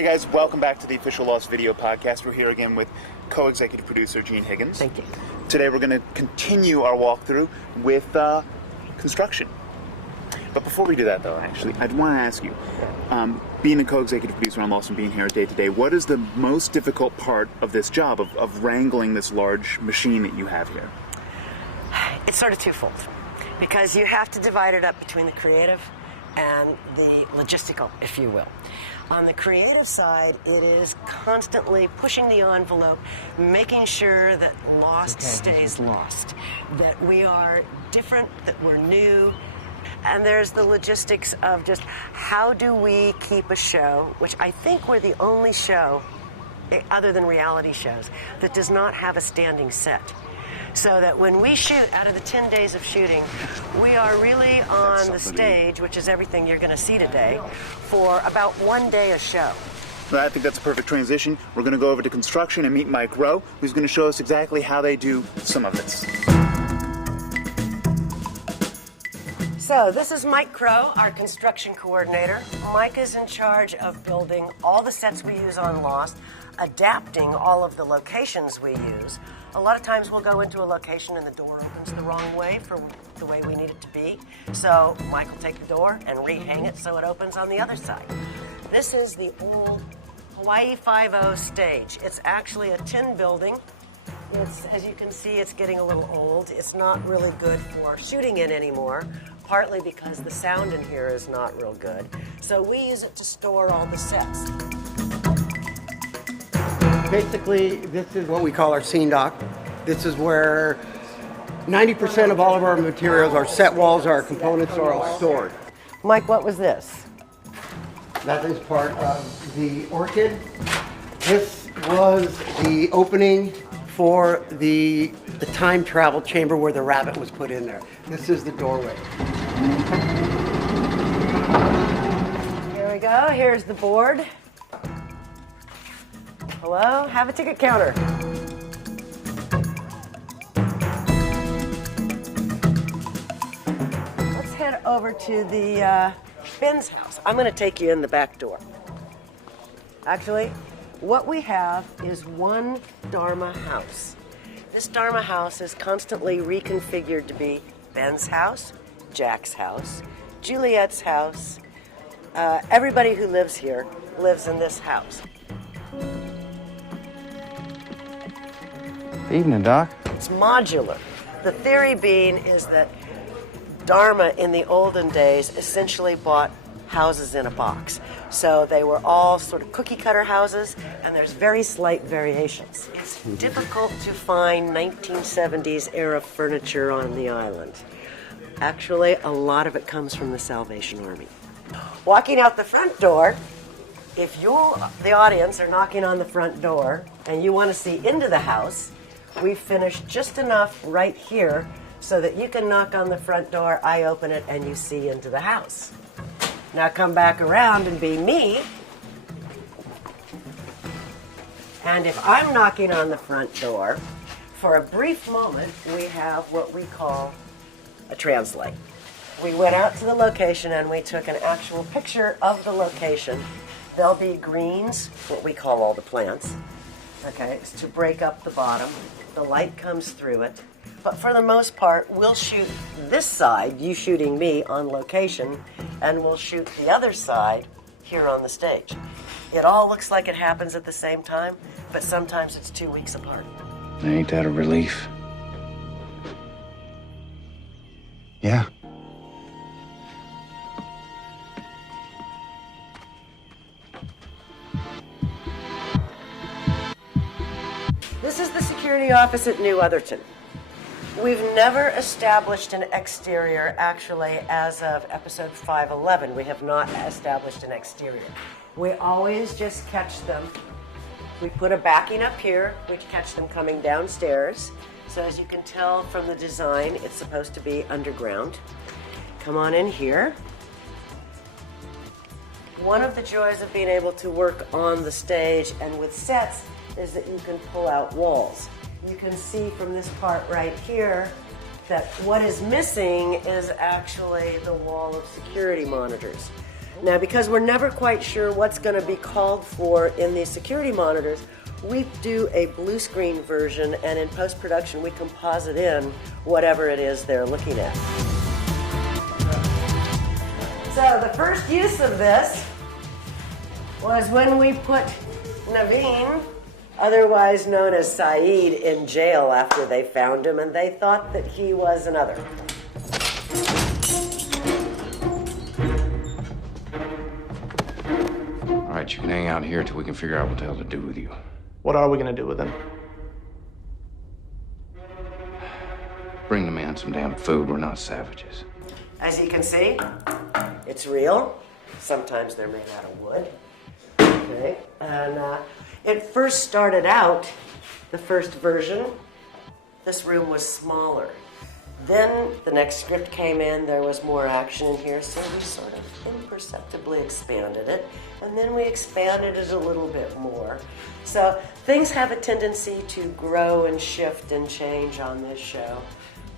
Hey guys, welcome back to the Official Lost Video Podcast. We're here again with co-executive producer Jean Higgins. Thank you. Today we're going to continue our walkthrough with construction. But before we do that though, actually, I'd want to ask you, being a co-executive producer on Lost and being here day to day, what is the most difficult part of this job, of wrangling this large machine that you have here? It's sort of twofold, because you have to divide it up between the creative and the logistical, if you will. On the creative side, it is constantly pushing the envelope, making sure that Lost stays Lost, that we are different, that we're new. And there's the logistics of just how do we keep a show, which I think we're the only show, other than reality shows, that does not have a standing set. So that when we shoot, out of the 10 days of shooting, we are really on the stage, which is everything you're going to see today, for about 1 day a show. Well, I think that's a perfect transition. We're going to go over to construction and meet Mike Rowe, who's going to show us exactly how they do some of this. So this is Mike Crow, our construction coordinator. Mike is in charge of building all the sets we use on Lost, adapting all of the locations we use. A lot of times we'll go into a location and the door opens the wrong way for the way we need it to be. So Mike will take the door and rehang it so it opens on the other side. This is the old Hawaii 5-0 stage. It's actually a tin building. As you can see, it's getting a little old. It's not really good for shooting in anymore, partly because the sound in here is not real good. So we use it to store all the sets. Basically, this is what we call our scene dock. This is where 90% of all of our materials, our set walls, our components are all stored. Mike, what was this? That is part of the orchid. This was the opening for the time travel chamber where the rabbit was put in there. This is the doorway. Here we go. Here's the board. Hello, have a ticket counter. Let's head over to the Ben's house. I'm going to take you in the back door. Actually, what we have is one Dharma house. This Dharma house is constantly reconfigured to be Ben's house, Jack's house, Juliet's house. Everybody who lives here lives in this house. Evening, Doc. It's modular. The theory being is that Dharma in the olden days essentially bought houses in a box. So they were all sort of cookie cutter houses, and there's very slight variations. It's difficult to find 1970s era furniture on the island. Actually, a lot of it comes from the Salvation Army. Walking out the front door, if you, the audience, are knocking on the front door and you want to see into the house, we've finished just enough right here so that you can knock on the front door, I open it, and you see into the house. Now come back around and be me. And if I'm knocking on the front door, for a brief moment, we have what we call a translate. We went out to the location and we took an actual picture of the location. There'll be greens, what we call all the plants. Okay, it's to break up the bottom. The light comes through it. But for the most part, we'll shoot this side, you shooting me, on location, and we'll shoot the other side here on the stage. It all looks like it happens at the same time, but sometimes it's 2 weeks apart. Ain't that a relief? Yeah. This is the security office at New Otherton. We've never established an exterior, actually, as of episode 511. We have not established an exterior. We always just catch them. We put a backing up here, which catch them coming downstairs. So as you can tell from the design, it's supposed to be underground. Come on in here. One of the joys of being able to work on the stage and with sets is that you can pull out walls. You can see from this part right here that what is missing is actually the wall of security monitors. Now, because we're never quite sure what's going to be called for in these security monitors, we do a blue screen version, and in post-production we composite in whatever it is they're looking at. So the first use of this was when we put Naveen, otherwise known as Saeed, in jail after they found him, and they thought that he was another. All right, you can hang out here till we can figure out what the hell to do with you. What are we gonna do with him? Bring the man some damn food. We're not savages. As you can see, it's real. Sometimes they're made out of wood. Okay, and it first started out, the first version, this room was smaller. Then the next script came in, there was more action in here, so we sort of imperceptibly expanded it, and then we expanded it a little bit more. So things have a tendency to grow and shift and change on this show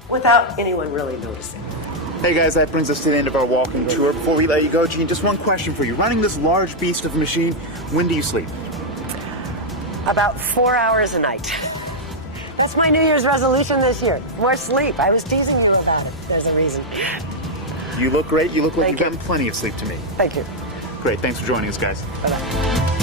without anyone really noticing. Hey guys, that brings us to the end of our walking tour. Before we let you go, Jean, just one question for you. Running this large beast of a machine, when do you sleep? About 4 hours a night. That's my New Year's resolution this year. More sleep. I was teasing you about it. There's a reason. You look great. You look like Thank you've you. gotten plenty of sleep to me. Thank you. Great. Thanks for joining us, guys. Bye-bye.